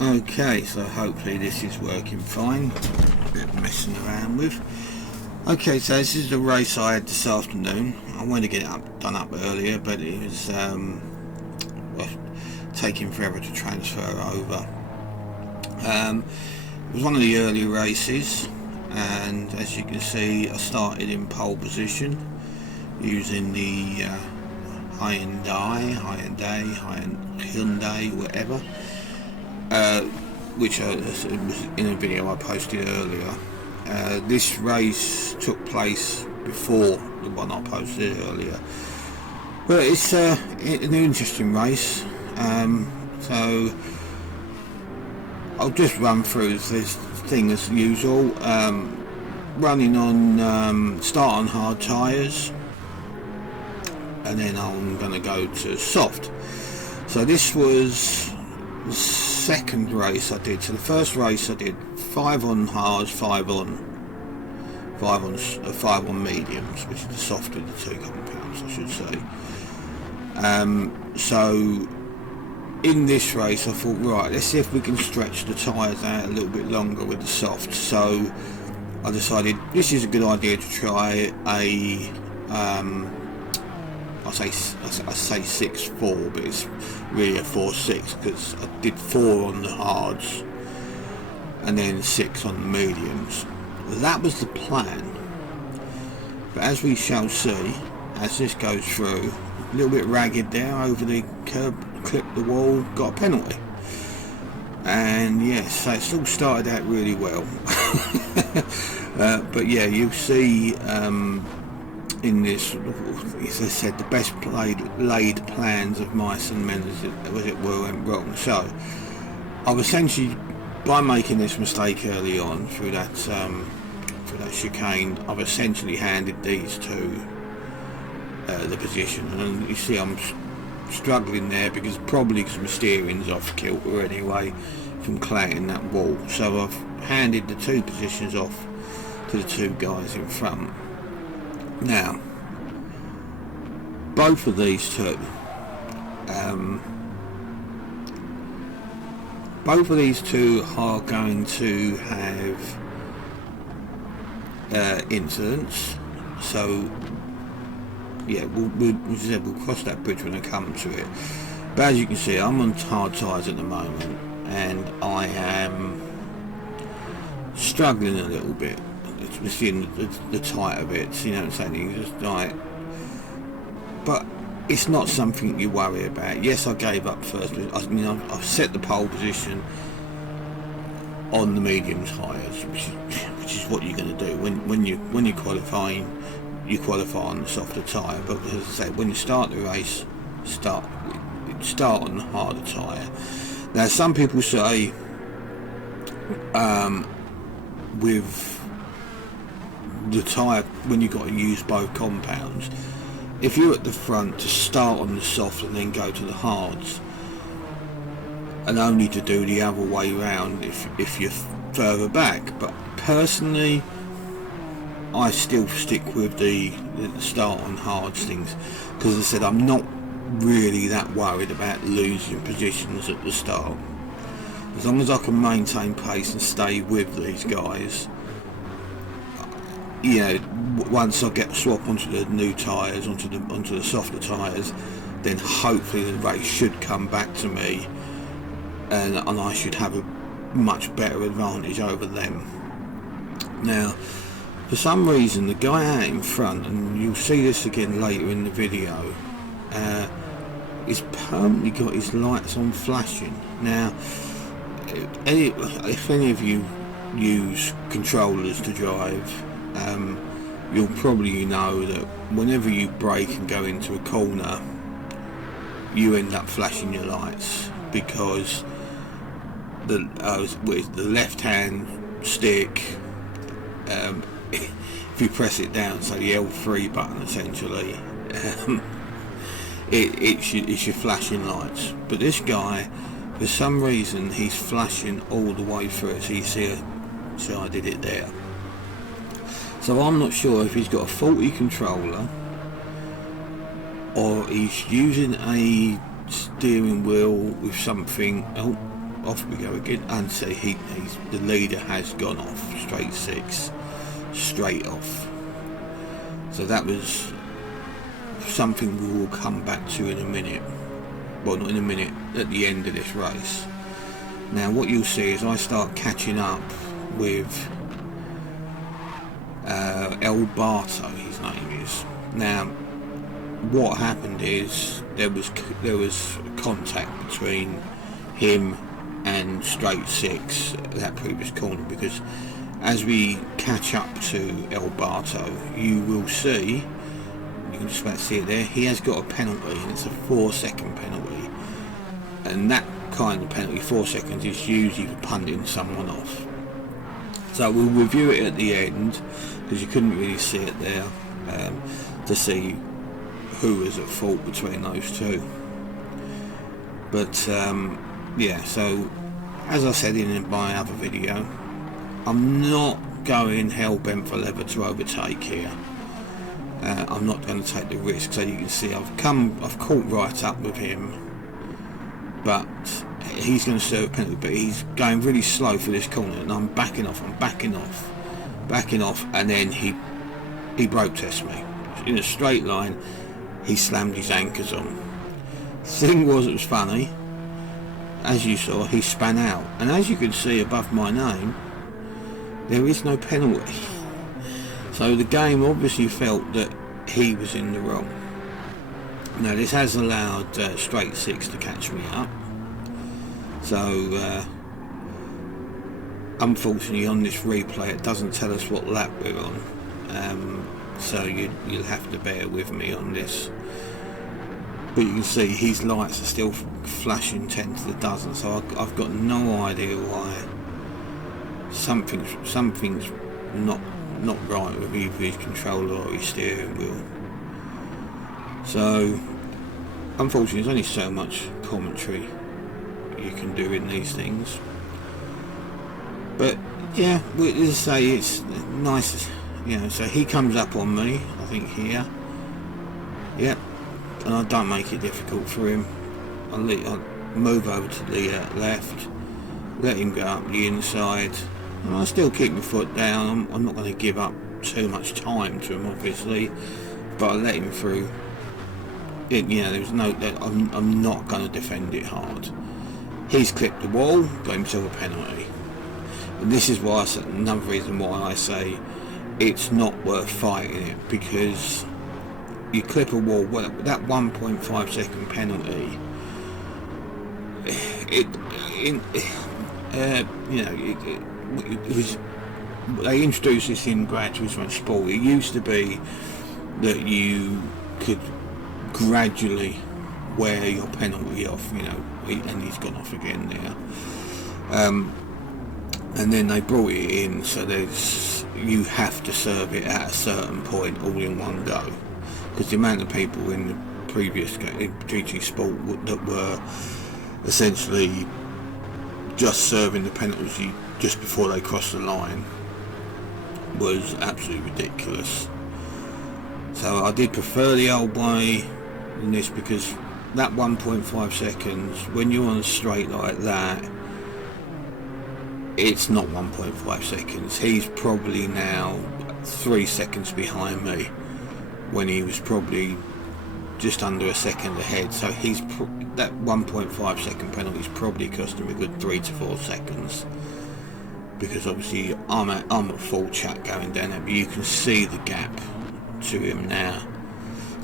Okay, so hopefully this is working fine. A bit messing around with. Okay, so this is the race I had this afternoon. I wanted to get it done up earlier, but it was well, taking forever to transfer over. It was one of the early races, and as you can see, I started in pole position using the Hyundai, whatever. Which was in a video I posted earlier. This race took place before the one I posted earlier, but it's an interesting race. So I'll just run through this thing as usual. Running on start on hard tyres, and then I'm going to go to soft. So this was the second race I did. So the first race I did 5 on hards, 5 on mediums, which is the softer of the 2 compounds, I should say. So in this race I thought, right, let's see if we can stretch the tyres out a little bit longer with the soft. So I decided this is a good idea to try a I say 6-4, but it's really a 4-6 because I did 4 on the hards and then 6 on the mediums. That was the plan, but as we shall see, as this goes through, a little bit ragged there over the curb, clipped the wall, got a penalty. And yes, so it's all started out really well. But yeah, you'll see in this, as I said, the best laid plans of mice and men as it were went wrong. So I've essentially, by making this mistake early on through that chicane, I've essentially handed these two the position, and you see I'm struggling there because probably because my steering's off kilter anyway from claying that wall. So I've handed the 2 positions off to the 2 guys in front. Now, both of these two, are going to have incidents. So, yeah, we'll cross that bridge when I come to it. But as you can see, I'm on hard tyres at the moment, and I am struggling a little bit. Especially in the tighter bits, you know what I'm saying? You just like, but it's not something you worry about. Yes, I gave up first, but I've set the pole position on the medium tyres, which is what you're going to do when you're qualifying. You qualify on the softer tyre, but as I say, when you start the race, start on the harder tyre. Now, some people say with the tyre, when you've got to use both compounds, if you're at the front, to start on the soft and then go to the hards, and only to do the other way round if you're further back. But personally, I still stick with the start on hards things, because as I said, I'm not really that worried about losing positions at the start. As long as I can maintain pace and stay with these guys, you know, once I get swap onto the new tyres, onto the softer tyres, then hopefully the race should come back to me, and I should have a much better advantage over them. Now, for some reason, the guy out in front, and you'll see this again later in the video, he's permanently got his lights on flashing. Now, if any of you use controllers to drive, you'll probably know that whenever you brake and go into a corner, you end up flashing your lights, because the left hand stick, if you press it down, so the L3 button essentially, it's your flashing lights. But this guy, for some reason, he's flashing all the way through. So you see I did it there. So I'm not sure if he's got a faulty controller, or he's using a steering wheel with something. Oh, off we go again, and so the leader has gone off straight 6, straight off. So that was something we will come back to in a minute. Well, not in a minute, at the end of this race. Now what you'll see is I start catching up with El Barto, his name is. Now what happened is there was contact between him and straight 6 that previous corner, because as we catch up to El Barto, you will see, you can just about see it there, he has got a penalty, and it's a 4-second penalty, and that kind of penalty, 4 seconds, is usually for punting someone off. So we'll review it at the end, because you couldn't really see it there, to see who was at fault between those two. But yeah, so as I said in my other video, I'm not going hell-bent for leather to overtake here. I'm not going to take the risk. So you can see I've caught right up with him, but he's going to serve a penalty, but he's going really slow for this corner, and I'm backing off, and then he broke test me in a straight line. He slammed his anchors on. Thing was, it was funny, as you saw, he span out, and as you can see above my name, there is no penalty. So the game obviously felt that he was in the wrong. Now this has allowed straight 6 to catch me up. So unfortunately on this replay it doesn't tell us what lap we're on. So you'll have to bear with me on this. But you can see his lights are still flashing 10 to the dozen, so I've got no idea why. Something's not right with either his controller or his steering wheel. So unfortunately there's only so much commentary you can do in these things. But yeah, as I say, it's nice, you know. So he comes up on me, I think here. Yep. And I don't make it difficult for him. I move over to the left, let him go up the inside, and I still keep my foot down. I'm not going to give up too much time to him, obviously, but I let him through. You know, there's no. I'm not going to defend it hard. He's clipped the wall, got himself a penalty, and this is why another reason why I say it's not worth fighting it, because you clip a wall, well, that 1.5 second penalty, you know, it was, they introduced this in Gran Turismo Sport. It used to be that you could gradually wear your penalty off, you know, and he's gone off again now. And then they brought it in so you have to serve it at a certain point all in one go. Because the amount of people in the previous game, GT Sport, that were essentially just serving the penalty just before they crossed the line was absolutely ridiculous. So I did prefer the old way in this, because that 1.5 seconds, when you're on a straight like that, it's not 1.5 seconds. He's probably now 3 seconds behind me, when he was probably just under a second ahead. So that 1.5 second penalty is probably cost him a good 3 to 4 seconds, because obviously I'm at full chat going down there, but you can see the gap to him now.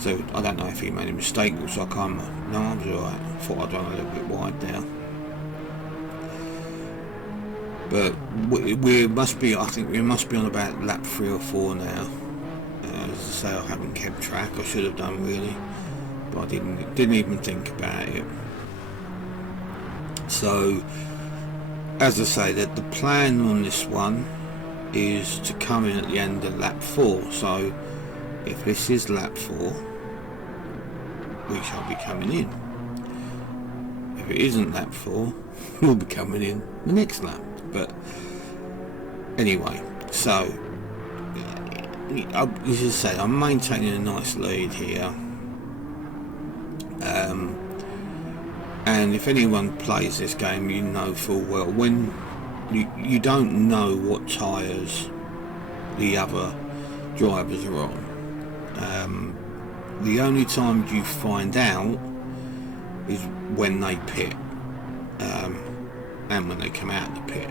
So I don't know if he made a mistake. Looks like no, I was alright. I thought I'd run a little bit wide there. But we must be, I think we must be on about lap 3 or 4 now. As I say, I haven't kept track. I should have done, really, but I didn't even think about it. So as I say, that the plan on this one is to come in at the end of lap 4. So if this is lap 4, we shall be coming in. If it isn't lap 4, we'll be coming in the next lap. But anyway, so as I say, I'm maintaining a nice lead here. And if anyone plays this game, you know full well when you don't know what tyres the other drivers are on. The only time you find out is when they pit, and when they come out of the pit.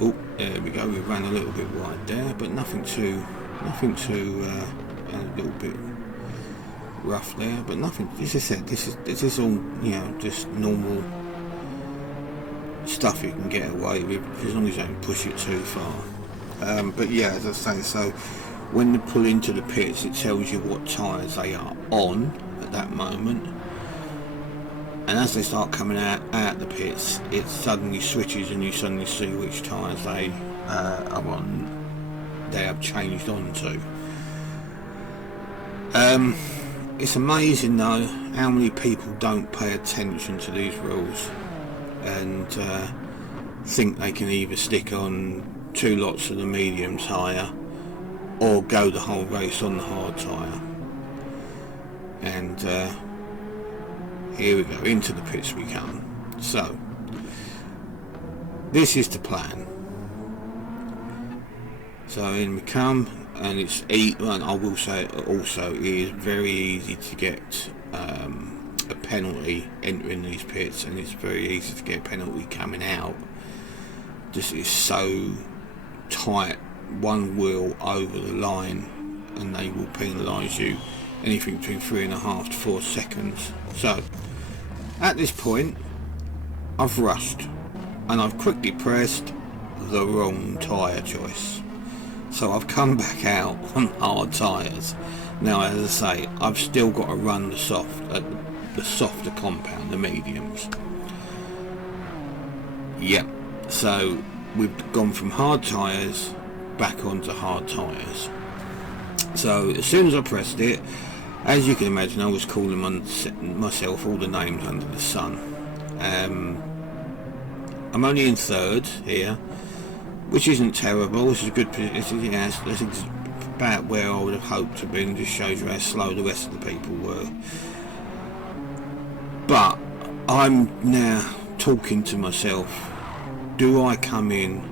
Oh, there we go. We ran a little bit wide there, but nothing too a little bit rough there, but nothing. As I said, this is all, you know, just normal stuff you can get away with as long as you don't push it too far. But yeah, as I say, so when they pull into the pits, it tells you what tyres they are on at that moment, and as they start coming out the pits, it suddenly switches and you suddenly see which tyres they are on, they have changed on to. It's amazing though how many people don't pay attention to these rules and think they can either stick on 2 lots of the medium tyre or go the whole race on the hard tyre. And here we go, into the pits we come. So this is the plan. So in we come, and it's and I will say also it is very easy to get a penalty entering these pits, and it's very easy to get a penalty coming out. Just is so tight, one wheel over the line and they will penalise you anything between 3.5 to 4 seconds. So at this point I've rushed and I've quickly pressed the wrong tyre choice, so I've come back out on hard tyres. Now, as I say, I've still got to run the softer compound, the mediums. Yep, so we've gone from hard tyres back onto hard tyres. So as soon as I pressed it, as you can imagine, I was calling myself all the names under the sun. I'm only in 3rd here, which isn't terrible. This is a good position. This is about where I would have hoped to be, and just shows you how slow the rest of the people were. But I'm now talking to myself, do I come in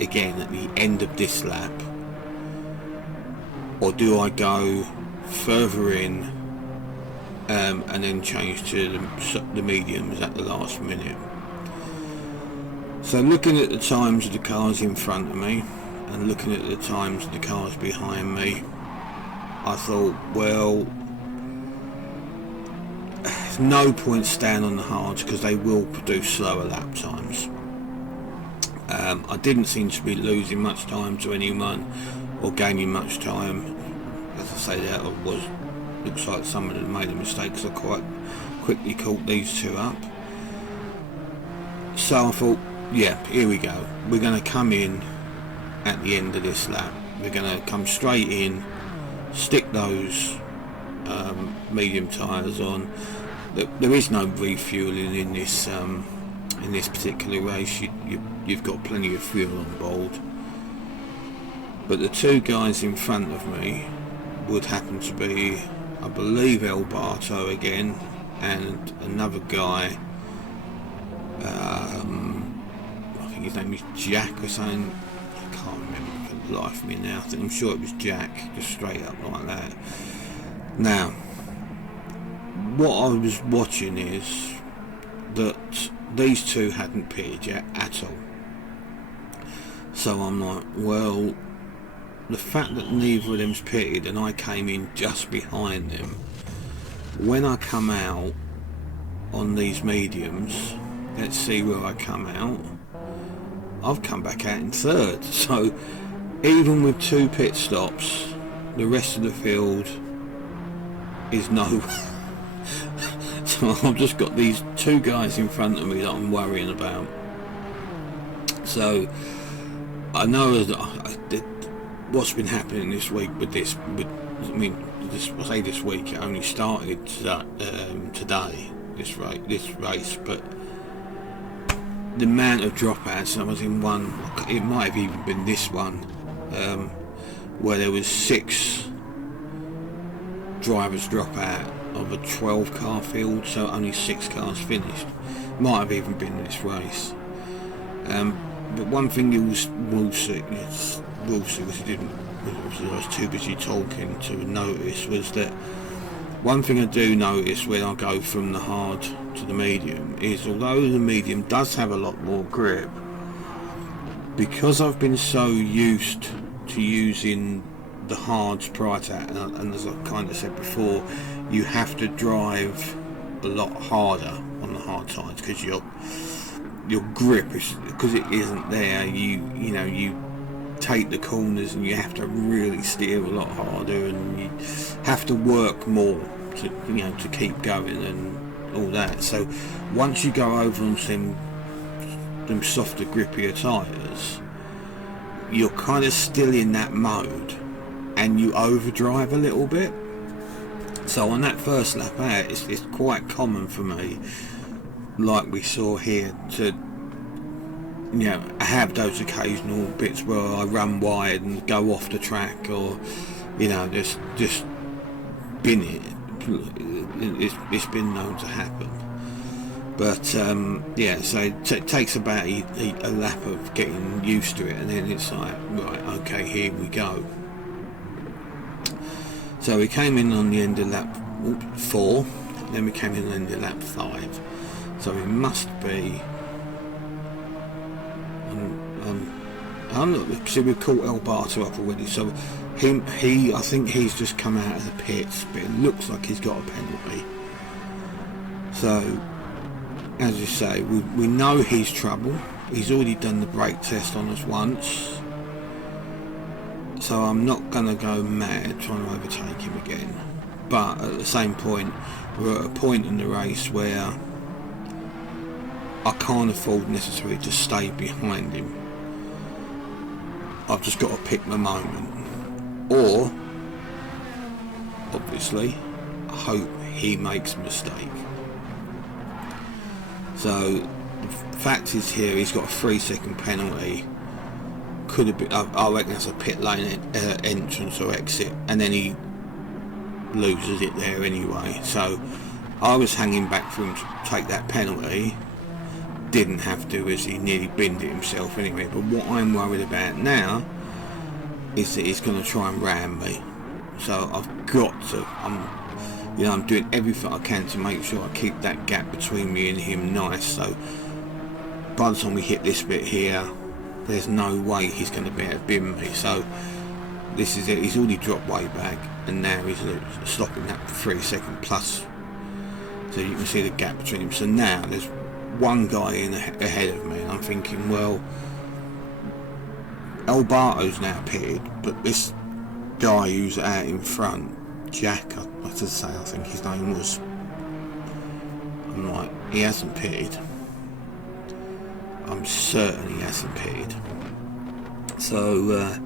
again at the end of this lap, or do I go further in and then change to the mediums at the last minute? So looking at the times of the cars in front of me and looking at the times of the cars behind me, I thought, well, there's no point staying on the hards because they will produce slower lap times. I didn't seem to be losing much time to anyone or gaining much time. As I say, that looks like someone had made a mistake, because I quite quickly caught these two up. So I thought, yeah, here we go. We're going to come in at the end of this lap. We're going to come straight in, stick those medium tyres on. There is no refueling in this particular race. You've got plenty of fuel on board. But the two guys in front of me would happen to be, I believe, El Barto again, and another guy. I think his name is Jack or something. I can't remember for the life of me now. I'm sure it was Jack, just straight up like that. Now, what I was watching is that these two hadn't pitted yet at all. So I'm like, well, the fact that neither of them's pitted and I came in just behind them, when I come out on these mediums, let's see where I come out. I've come back out in 3rd. So even with 2 pit stops, the rest of the field is no. So I've just got these 2 guys in front of me that I'm worrying about. So I know that what's been happening this week with this, I say this week, it only started today, this race, but the amount of dropouts, I was in one, it might have even been this one, where there was 6 drivers drop out of a 12 car field, so only 6 cars finished. Might have even been this race. But one thing you will see, because I was too busy talking to notice, was that one thing I do notice when I go from the hard to the medium is, although the medium does have a lot more grip, because I've been so used to using the hards prior to that, and as I kind of said before, you have to drive a lot harder on the hard tyres because your grip is, because it isn't there. You take the corners and you have to really steer a lot harder, and you have to work more to keep going and all that. So once you go over on them softer, grippier tyres, you're kind of still in that mode and you overdrive a little bit. So on that first lap out, it's quite common for me, like we saw here, to have those occasional bits where I run wide and go off the track, or just bin it. It's been known to happen. But so it takes about a lap of getting used to it, and then it's like, right, okay, here we go. So we came in on the end of lap 4, then we came in on the end of lap 5. So we must be so we've caught El Barto up already. So I think he's just come out of the pits, but it looks like he's got a penalty. So, as you say, we know he's trouble. He's already done the brake test on us once, so I'm not going to go mad trying to overtake him again. But at the same point, we're at a point in the race where I can't afford necessarily to stay behind him. I've just got to pick my moment, or obviously I hope he makes a mistake. So the fact is, here he's got a 3-second penalty. Could have been, I reckon that's a pit lane entrance or exit, and then he loses it there anyway. So I was hanging back for him to take that penalty. Didn't have to, as he nearly binned it himself anyway. But what I'm worried about now is that he's going to try and ram me. So I've got to, I'm doing everything I can to make sure I keep that gap between me and him nice. So by the time we hit this bit here, there's no way he's going to be able to bin me. So this is it. He's already dropped way back, and now he's stopping that 3-second plus. So you can see the gap between him. So now there's one guy in ahead of me, and I'm thinking, well, El Barto's now pitted, but this guy who's out in front, Jack, I think his name was, I'm like, he hasn't pitted. I'm certain he hasn't pitted. So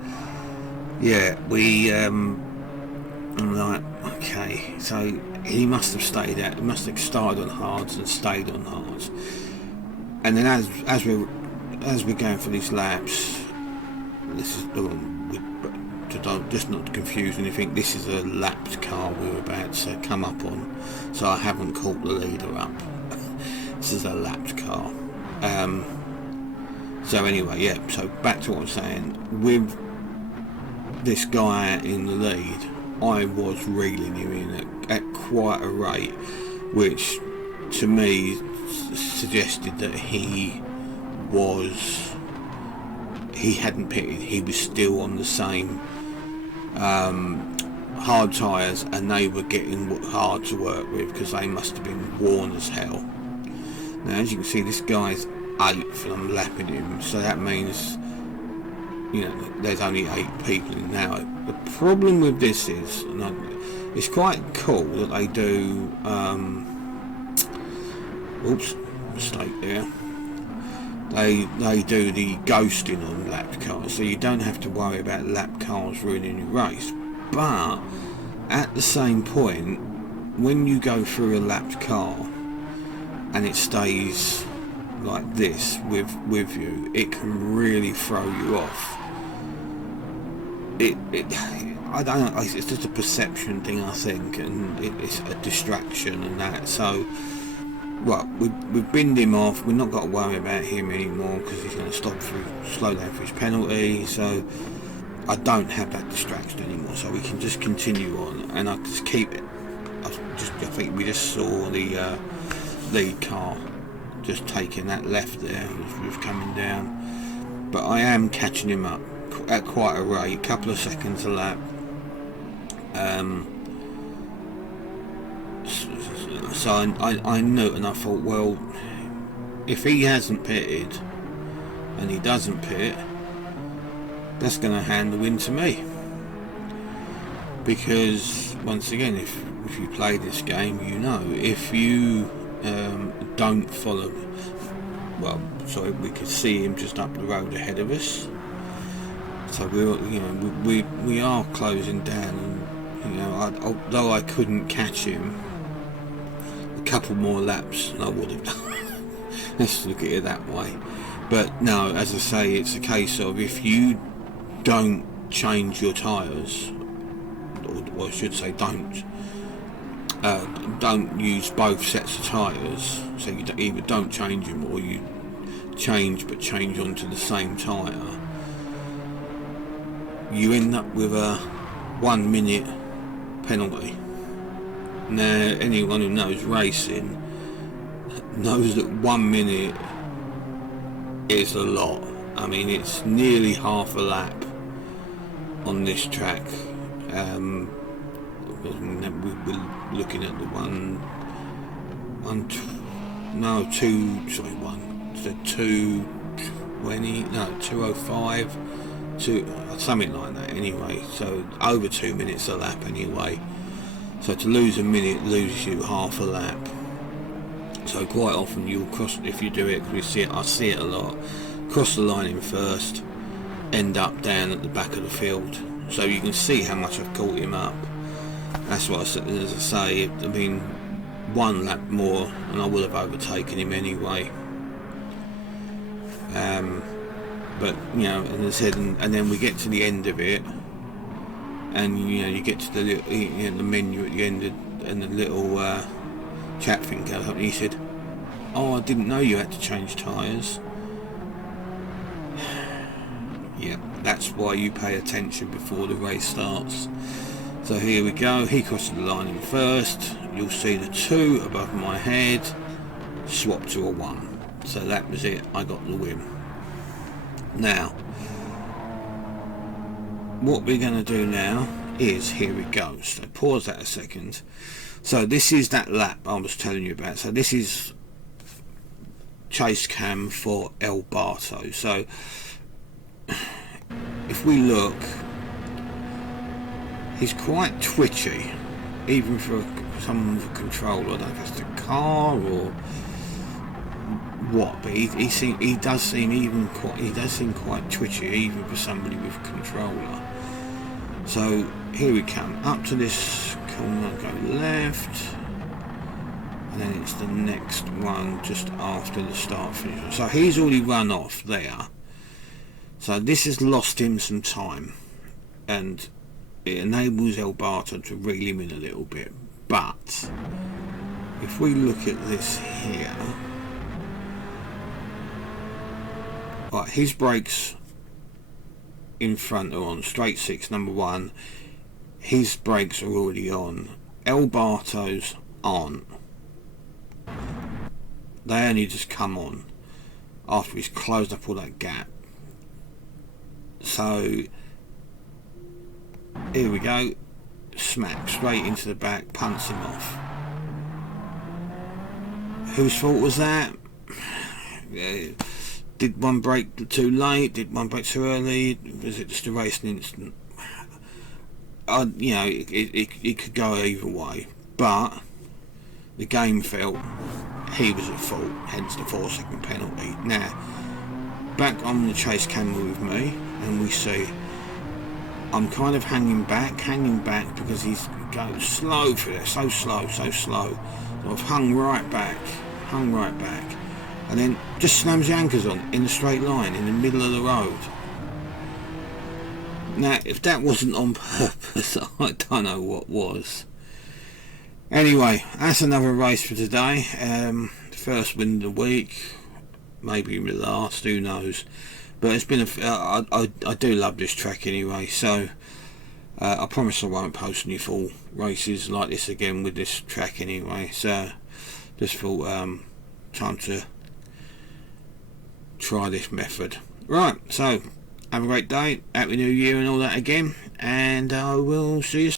I'm like, okay, so he must have stayed out. He must have started on hards and stayed on hards. And then as we're going for these laps, this is just not to confuse anything. This is a lapped car we were about to come up on, so I haven't caught the leader up. This is a lapped car. So anyway, yeah. So back to what I was saying. With this guy in the lead, I was reeling him in at quite a rate, which to me suggested that he hadn't pitted. He was still on the same hard tyres, and they were getting hard to work with because they must have been worn as hell. Now, as you can see, this guy's 8th and I'm lapping him, so that means there's only 8 people in now. The problem with this is, it's quite cool that they do mistake there. They do the ghosting on lapped cars, so you don't have to worry about lapped cars ruining your race. But at the same point, when you go through a lapped car and it stays like this with you, it can really throw you off. I don't know, it's just a perception thing, I think, and it's a distraction and that. So, well, we've binned him off. We've not got to worry about him anymore because he's going to slow down for his penalty. So I don't have that distraction anymore. So we can just continue on, and I just keep it. I think we just saw the lead car just taking that left there. He was coming down, but I am catching him up at quite a rate, couple of seconds a lap. So I knew, and I thought, well, if he hasn't pitted and he doesn't pit, that's going to hand the win to me. Because once again, if you play this game, you know, if you don't follow, well, sorry, we could see him just up the road ahead of us. So we are closing down, and although I couldn't catch him, a couple more laps and I would have done. Let's look at it that way. But no, as I say, it's a case of if you don't change your tyres, or I should say don't use both sets of tyres, so you either don't change them or you change but change onto the same tyre, you end up with a 1 minute penalty. Now, anyone who knows racing knows that 1 minute is a lot. I mean, it's nearly half a lap on this track. We're looking at the 205, something like that anyway. So over 2 minutes a lap anyway. So to lose a minute loses you half a lap. So quite often you'll cross, if you do it, because I see it a lot, cross the line in first, end up down at the back of the field. So you can see how much I've caught him up. That's what as I say, I mean, 1 lap more and I would have overtaken him anyway. But and I said, and then we get to the end of it, and you get to the little, the menu at the end, and the little chat thing goes up, and he said, "Oh, I didn't know you had to change tyres." Yeah, that's why you pay attention before the race starts. So here we go. He crosses the line in first. You'll see the 2 above my head swap to a 1. So that was it. I got the win. Now, what we're going to do now is, here we go. So pause that a second. So this is that lap I was telling you about. So this is chase cam for El Barto. So if we look, he's quite twitchy, even for someone with a controller. I don't know if it's the car or what, but he does seem quite twitchy, even for somebody with a controller. So here we come up to this corner, go left, and then it's the next one just after the start finish. So he's already run off there. So this has lost him some time, and it enables El Barto to reel him in a little bit. But if we look at this here, right, his brakes in front are on, straight 6, number 1. His brakes are already on. El Barto's aren't. They only just come on after he's closed up all that gap. So here we go, smack straight into the back, punts him off. Whose fault was that? Did one brake too late? Did one brake too early? Was it just a racing incident? It could go either way, but the game felt he was at fault, hence the 4-second penalty. Now, back on the chase camera with me, and we see I'm kind of hanging back because he's going slow for it, so slow. So I've hung right back, and then just slams the anchors on in the straight line in the middle of the road. Now, if that wasn't on purpose, I don't know what was. Anyway, that's another race for today. First win of the week, maybe the last, who knows. But it's been I do love this track anyway, so I promise I won't post any full races like this again with this track anyway. So just thought time to try this method. Right, so have a great day, happy new year and all that again, and I will see you soon.